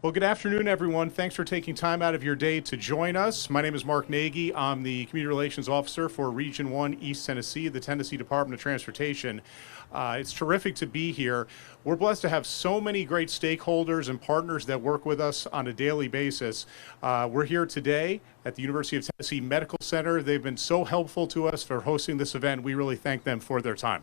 Well, good afternoon, everyone. Thanks for taking time out of your day to join us. My name is Mark Nagy. I'm the Community Relations Officer for Region 1 East Tennessee, the Tennessee Department of Transportation. It's terrific to be here. We're blessed to have so many great stakeholders and partners that work with us on a daily basis. We're here today at the University of Tennessee Medical Center. They've been so helpful to us for hosting this event. We really thank them for their time.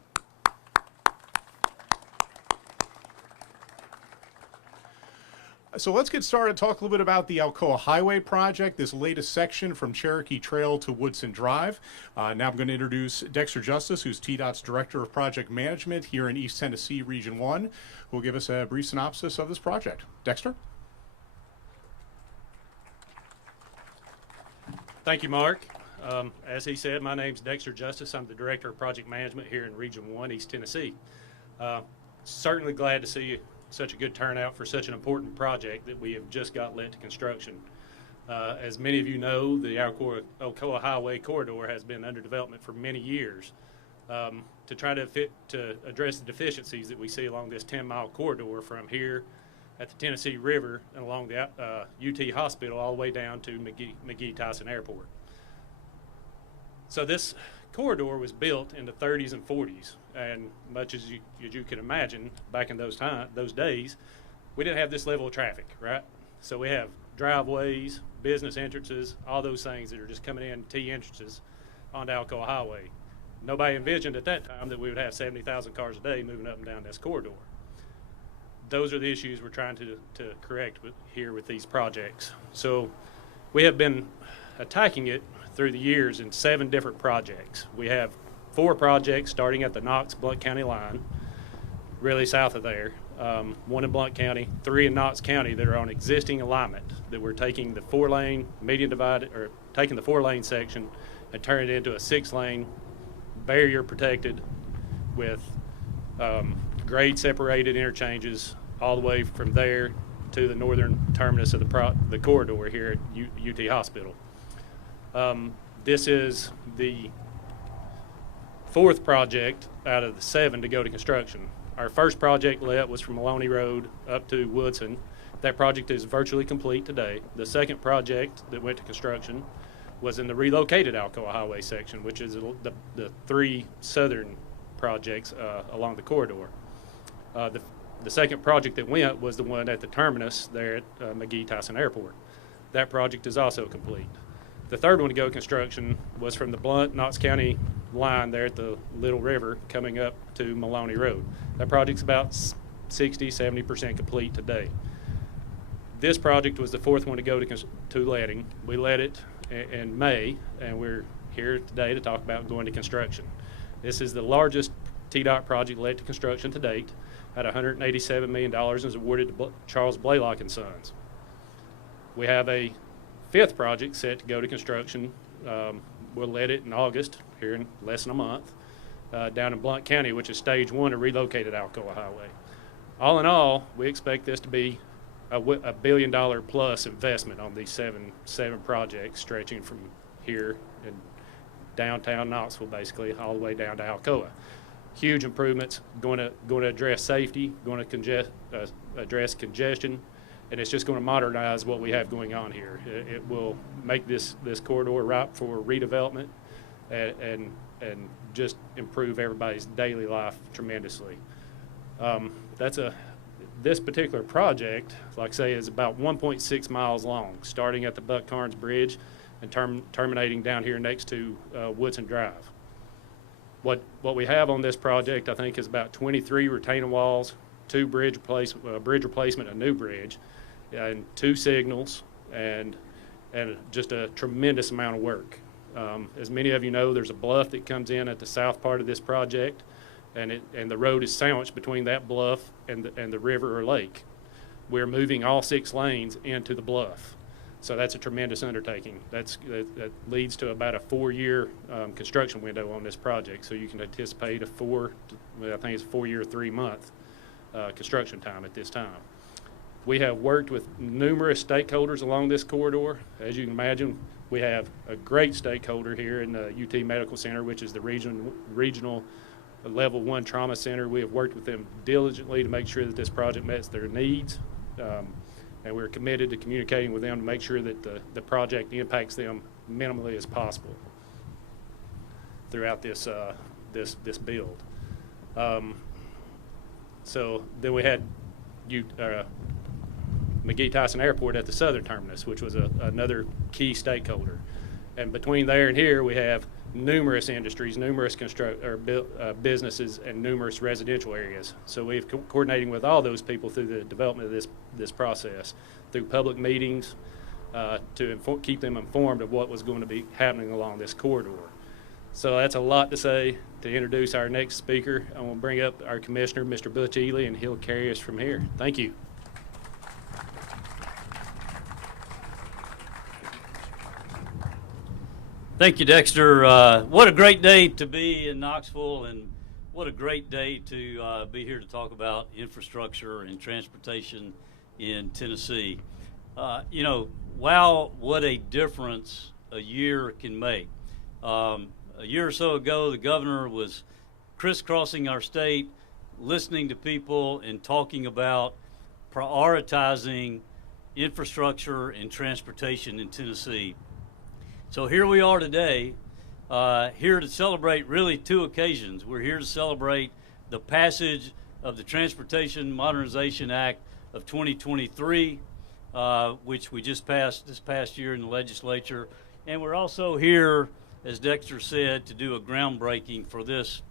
So let's get started, talk a little bit about the Alcoa Highway project, this latest section from Cherokee Trail to Woodson Drive. Now I'm going to introduce Dexter Justice, who's TDOT's Director of Project Management here in East Tennessee Region 1, who will give us a brief synopsis of this project. Dexter? Thank you, Mark. As he said, my name's Dexter Justice. I'm the Director of Project Management here in Region 1, East Tennessee. Certainly glad to see such a good turnout for such an important project that we have just got let to construction. As many of you know, the Alcoa Highway corridor has been under development for many years. To try to address the deficiencies that we see along this 10-mile corridor from here at the Tennessee River and along the UT Hospital all the way down to McGee-Tyson Airport. So this corridor was built in the 30s and 40s, and much as you can imagine, back in those days, we didn't have this level of traffic, right? So we have driveways, business entrances, all those things that are just coming in T entrances onto Alcoa Highway. Nobody envisioned at that time that we would have 70,000 cars a day moving up and down this corridor. Those are the issues we're trying to correct here with these projects. So we have been attacking it through the years in 7 different projects. We have 4 projects starting at the Knox-Blount County line, really south of there, 1 in Blount County, 3 in Knox County that are on existing alignment, that we're taking the 4-lane median divided, or taking the 4-lane section and turning it into a 6-lane barrier protected with grade separated interchanges all the way from there to the northern terminus of the corridor here at UT Hospital. This is the 4th project out of the 7 to go to construction. Our first project let was from Maloney Road up to Woodson. That project is virtually complete today. The second project that went to construction was in the relocated Alcoa Highway section, which is the 3 southern projects along the corridor. The second project that went was the one at the terminus there at McGee-Tyson Airport. That project is also complete. The third one to go construction was from the Blount-Knox County line there at the Little River coming up to Maloney Road. That project's about 60-70% complete today. This project was the 4th one to go to letting. We let it in May, and we're here today to talk about going to construction. This is the largest TDOT project let to construction to date at $187 million and is awarded to Charles Blaylock & Sons. We have a 5th project set to go to construction. We'll let it in August, here in less than a month, down in Blount County, which is stage 1 of relocated Alcoa Highway. All in all, we expect this to be a $1 billion plus investment on these seven projects stretching from here in downtown Knoxville, basically, all the way down to Alcoa. Huge improvements, going to address safety, going to address congestion, and it's just going to modernize what we have going on here. It will make this corridor ripe for redevelopment and just improve everybody's daily life tremendously. This particular project, like I say, is about 1.6 miles long, starting at the Buck Carnes Bridge and terminating down here next to Woodson Drive. What we have on this project, I think, is about 23 retaining walls, 2 bridge replacement, a new bridge, and 2 signals, and just a tremendous amount of work. As many of you know, there's a bluff that comes in at the south part of this project, and the road is sandwiched between that bluff and the river or lake. We're moving all 6 lanes into the bluff. So that's a tremendous undertaking. That leads to about a 4-year construction window on this project. So you can anticipate I think it's a 4-year, 3-month construction time at this time. We have worked with numerous stakeholders along this corridor. As you can imagine, we have a great stakeholder here in the UT Medical Center, which is the regional level 1 trauma center. We have worked with them diligently to make sure that this project meets their needs. and we're committed to communicating with them to make sure that the project impacts them minimally as possible throughout this build. So then we had McGee Tyson Airport at the southern terminus, which was another key stakeholder. And between there and here, we have numerous industries, numerous businesses, and numerous residential areas. So we're coordinating with all those people through the development of this process, through public meetings, to keep them informed of what was going to be happening along this corridor. So that's a lot to say. To introduce our next speaker, I want to bring up our commissioner, Mr. Butch Ely, and he'll carry us from here. Thank you. Thank you, Dexter. What a great day to be in Knoxville, and what a great day to be here to talk about infrastructure and transportation in Tennessee. You know, wow, what a difference a year can make. A year or so ago, the governor was crisscrossing our state, listening to people and talking about prioritizing infrastructure and transportation in Tennessee. So here we are today, here to celebrate really two occasions. We're here to celebrate the passage of the Transportation Modernization Act of 2023, which we just passed this past year in the legislature. And we're also here, as Dexter said, to do a groundbreaking for this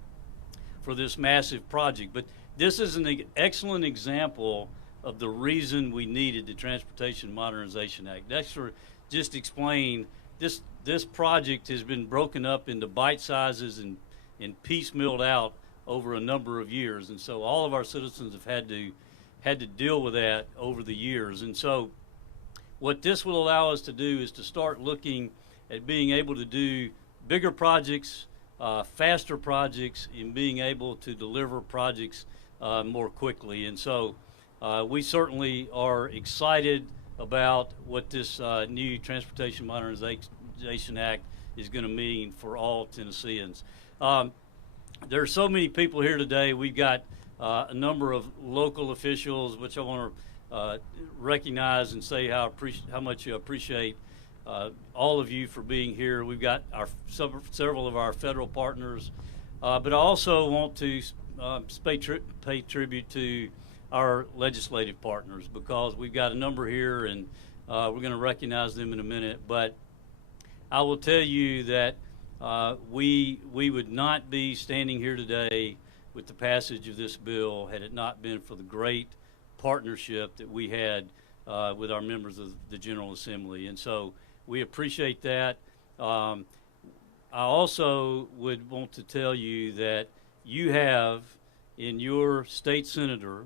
massive project. But this is an excellent example of the reason we needed the Transportation Modernization Act. Dexter just explained this project has been broken up into bite sizes and piecemealed out over a number of years, and so all of our citizens have had to deal with that over the years. And so what this will allow us to do is to start looking at being able to do bigger projects, faster projects, and being able to deliver projects more quickly. And so we certainly are excited about what this new Transportation Modernization Act is going to mean for all Tennesseans. There are so many people here today. We've got a number of local officials, which I want to recognize and say how much you appreciate all of you for being here. We've got several of our federal partners, but I also want to pay tribute to our legislative partners, because we've got a number here, and we're going to recognize them in a minute. But I will tell you that we would not be standing here today with the passage of this bill had it not been for the great partnership that we had with our members of the General Assembly. And so we appreciate that. I also would want to tell you that you have in your state senator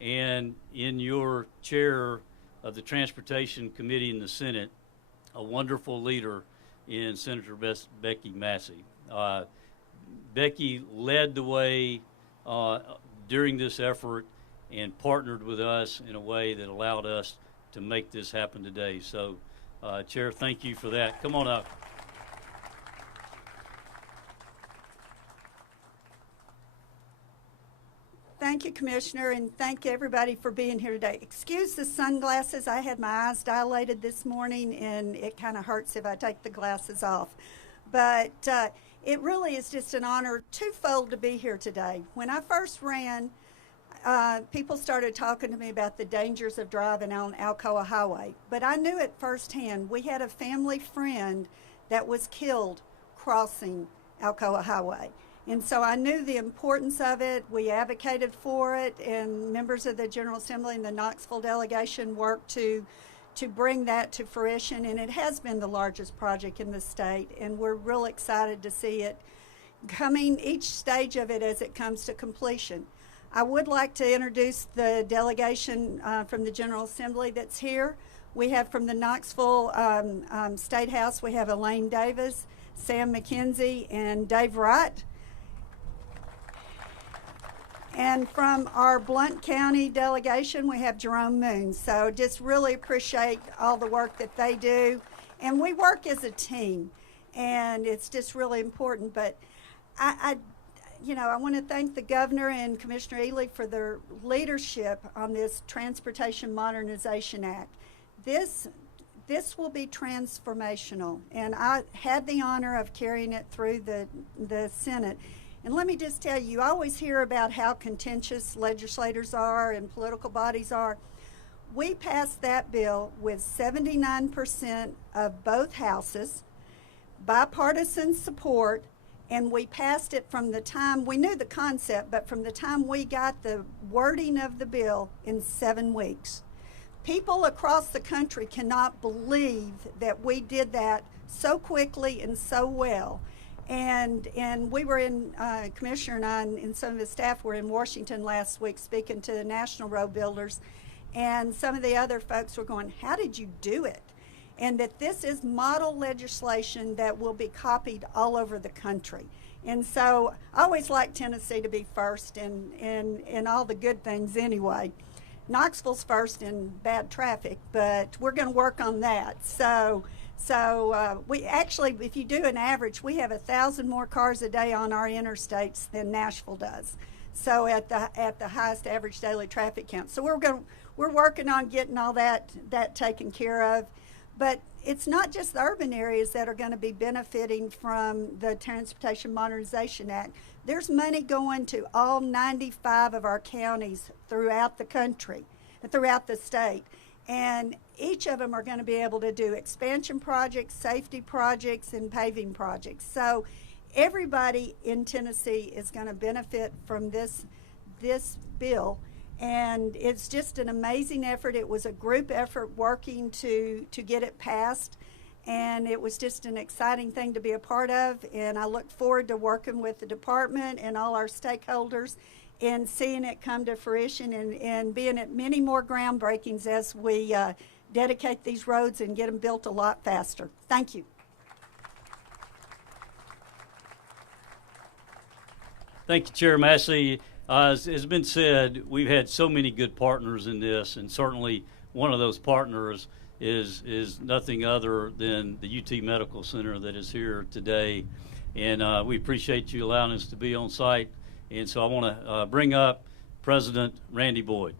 and in your chair of the Transportation Committee in the Senate a wonderful leader in Senator Becky Massey. Becky led the way during this effort and partnered with us in a way that allowed us to make this happen today. So, Chair, thank you for that. Come on up. Thank you, Commissioner, and thank everybody for being here today. Excuse the sunglasses. I had my eyes dilated this morning, and it kind of hurts if I take the glasses off. But it really is just an honor, twofold, to be here today. When I first ran, people started talking to me about the dangers of driving on Alcoa Highway. But I knew it firsthand. We had a family friend that was killed crossing Alcoa Highway. And so I knew the importance of it. We advocated for it, and members of the General Assembly and the Knoxville delegation worked to bring that to fruition. And it has been the largest project in the state, and we're real excited to see it coming, each stage of it as it comes to completion. I would like to introduce the delegation from the General Assembly that's here. We have from the Knoxville State House, we have Elaine Davis, Sam McKenzie, and Dave Wright. And from our Blount County delegation, we have Jerome Moon. So just really appreciate all the work that they do. And we work as a team, and it's just really important. But I want to thank the governor and Commissioner Ely for their leadership on this Transportation Modernization Act. This will be transformational, and I had the honor of carrying it through the Senate. And let me just tell you, I always hear about how contentious legislators are and political bodies are. We passed that bill with 79% of both houses, bipartisan support, and we passed it from the time, we knew the concept, but from the time we got the wording of the bill in 7 weeks. People across the country cannot believe that we did that so quickly and so well. And we were in, Commissioner and I and some of his staff were in Washington last week speaking to the national road builders, and some of the other folks were going, how did you do it? And that this is model legislation that will be copied all over the country. And so I always like Tennessee to be first in all the good things anyway. Knoxville's first in bad traffic, but we're going to work on that. So we actually, if you do an average, we have 1,000 more cars a day on our interstates than Nashville does. So at the highest average daily traffic count. So we're working on getting all that taken care of. But it's not just the urban areas that are going to be benefiting from the Transportation Modernization Act. There's money going to all 95 of our counties throughout the country, throughout the state. And each of them are going to be able to do expansion projects, safety projects, and paving projects. So everybody in Tennessee is going to benefit from this bill. And it's just an amazing effort. It was a group effort working to get it passed. And it was just an exciting thing to be a part of. And I look forward to working with the department and all our stakeholders and seeing it come to fruition and being at many more groundbreakings as we dedicate these roads and get them built a lot faster. Thank you. Thank you, Chair Massey. As has been said, we've had so many good partners in this, and certainly one of those partners is nothing other than the UT Medical Center that is here today. And we appreciate you allowing us to be on site. And so I want to bring up President Randy Boyd.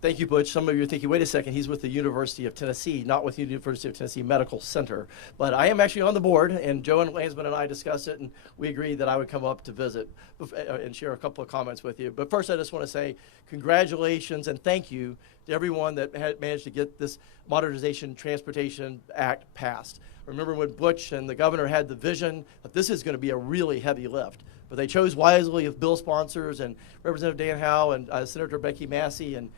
Thank you, Butch. Some of you are thinking, wait a second, he's with the University of Tennessee, not with the University of Tennessee Medical Center. But I am actually on the board, and Joe and Landsman and I discussed it, and we agreed that I would come up to visit and share a couple of comments with you. But first, I just want to say congratulations and thank you to everyone that had managed to get this Modernization Transportation Act passed. Remember when Butch and the governor had the vision that this is going to be a really heavy lift. But they chose wisely of bill sponsors and Representative Dan Howe and Senator Becky Massey, and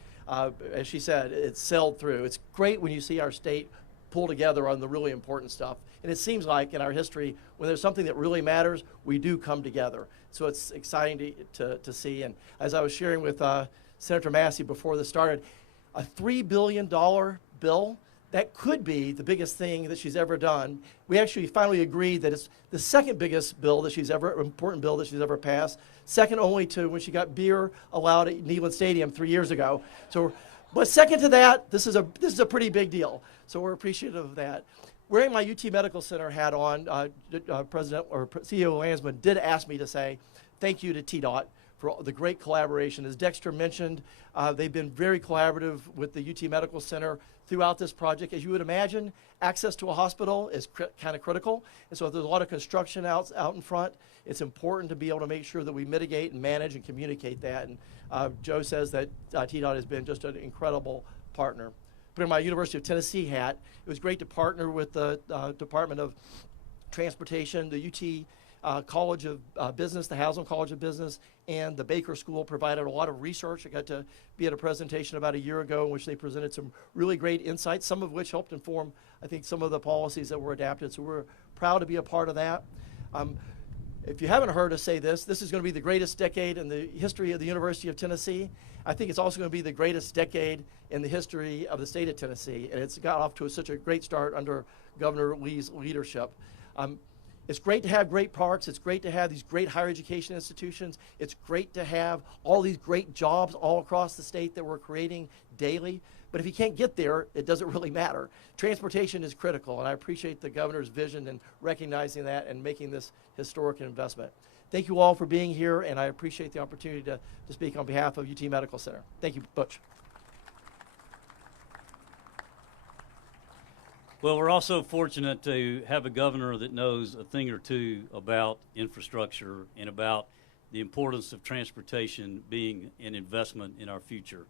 as she said, it sailed through. It's great when you see our state pull together on the really important stuff. And it seems like in our history, when there's something that really matters, we do come together. So it's exciting to see. And as I was sharing with Senator Massey before this started, a $3 billion bill, that could be the biggest thing that she's ever done. We actually finally agreed that it's the second biggest important bill that she's ever passed, second only to when she got beer allowed at Neyland Stadium 3 years ago. So, but second to that, this is a pretty big deal. So we're appreciative of that. Wearing my UT Medical Center hat on, President or CEO Landsman did ask me to say thank you to TDOT for the great collaboration. As Dexter mentioned, they've been very collaborative with the UT Medical Center throughout this project. As you would imagine, access to a hospital is kind of critical. And so if there's a lot of construction out in front, it's important to be able to make sure that we mitigate and manage and communicate that. And Joe says that TDOT has been just an incredible partner. Putting my University of Tennessee hat, it was great to partner with the Department of Transportation, the UT College of Business, the Haslam College of Business, and the Baker School provided a lot of research. I got to be at a presentation about a year ago in which they presented some really great insights, some of which helped inform, I think, some of the policies that were adapted. So we're proud to be a part of that. If you haven't heard us say this is going to be the greatest decade in the history of the University of Tennessee. I think it's also going to be the greatest decade in the history of the state of Tennessee, and it's got off to such a great start under Governor Lee's leadership. It's great to have great parks. It's great to have these great higher education institutions. It's great to have all these great jobs all across the state that we're creating daily. But if you can't get there, it doesn't really matter. Transportation is critical, and I appreciate the governor's vision in recognizing that and making this historic investment. Thank you all for being here, and I appreciate the opportunity to speak on behalf of UT Medical Center. Thank you, Butch. Well, we're also fortunate to have a governor that knows a thing or two about infrastructure and about the importance of transportation being an investment in our future.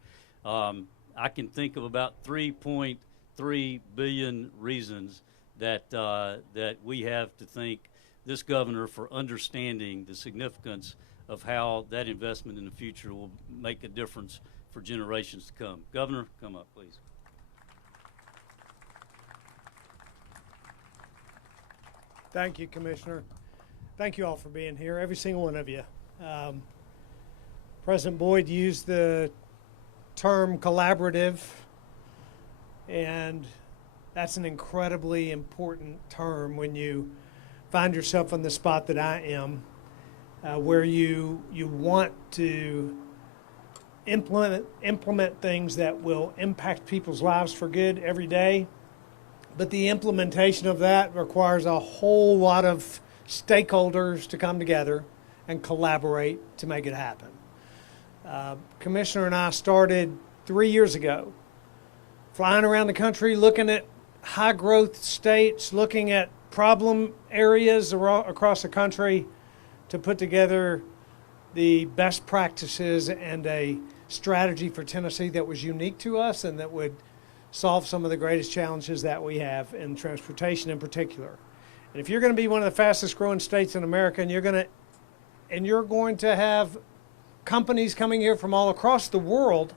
I can think of about 3.3 billion reasons that we have to thank this governor for understanding the significance of how that investment in the future will make a difference for generations to come. Governor, come up, please. Thank you, Commissioner. Thank you all for being here, every single one of you. President Boyd used the term collaborative, and that's an incredibly important term when you find yourself in the spot that I am, where you want to implement things that will impact people's lives for good every day. But the implementation of that requires a whole lot of stakeholders to come together and collaborate to make it happen. Commissioner and I started 3 years ago, flying around the country, looking at high growth states, looking at problem areas across the country to put together the best practices and a strategy for Tennessee that was unique to us and that would solve some of the greatest challenges that we have in transportation in particular. And if you're going to be one of the fastest growing states in America, and you're going to have companies coming here from all across the world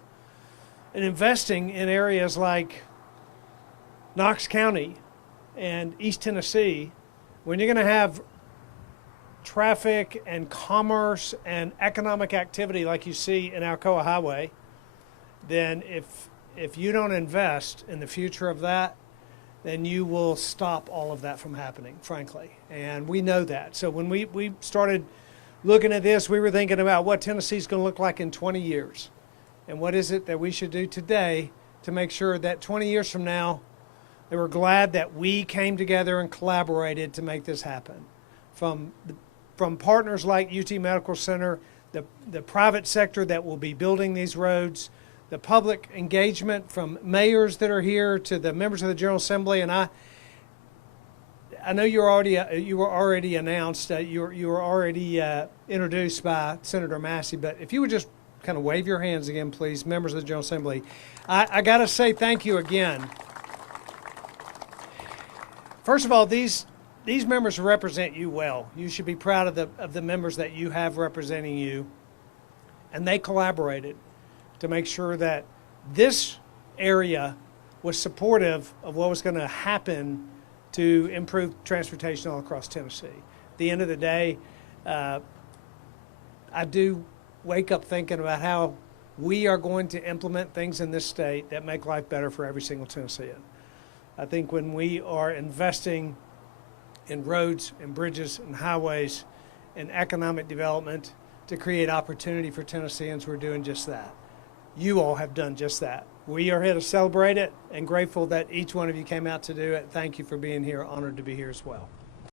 and investing in areas like Knox County and East Tennessee, when you're going to have traffic and commerce and economic activity like you see in Alcoa Highway, then if you don't invest in the future of that, then you will stop all of that from happening, frankly. And we know that. So when we started looking at this, we were thinking about what Tennessee's going to look like in 20 years. And what is it that we should do today to make sure that 20 years from now, that we're glad that we came together and collaborated to make this happen. From partners like UT Medical Center, the private sector that will be building these roads, the public engagement from mayors that are here to the members of the General Assembly. And I know you were already announced, you were already introduced by Senator Massey, but if you would just kind of wave your hands again, please, members of the General Assembly. I got to say thank you again. First of all, these members represent you well. You should be proud of the members that you have representing you, and they collaborated to make sure that this area was supportive of what was going to happen to improve transportation all across Tennessee. At the end of the day, I do wake up thinking about how we are going to implement things in this state that make life better for every single Tennessean. I think when we are investing in roads and bridges and highways and economic development to create opportunity for Tennesseans, we're doing just that. You all have done just that. We are here to celebrate it and grateful that each one of you came out to do it. Thank you for being here. Honored to be here as well.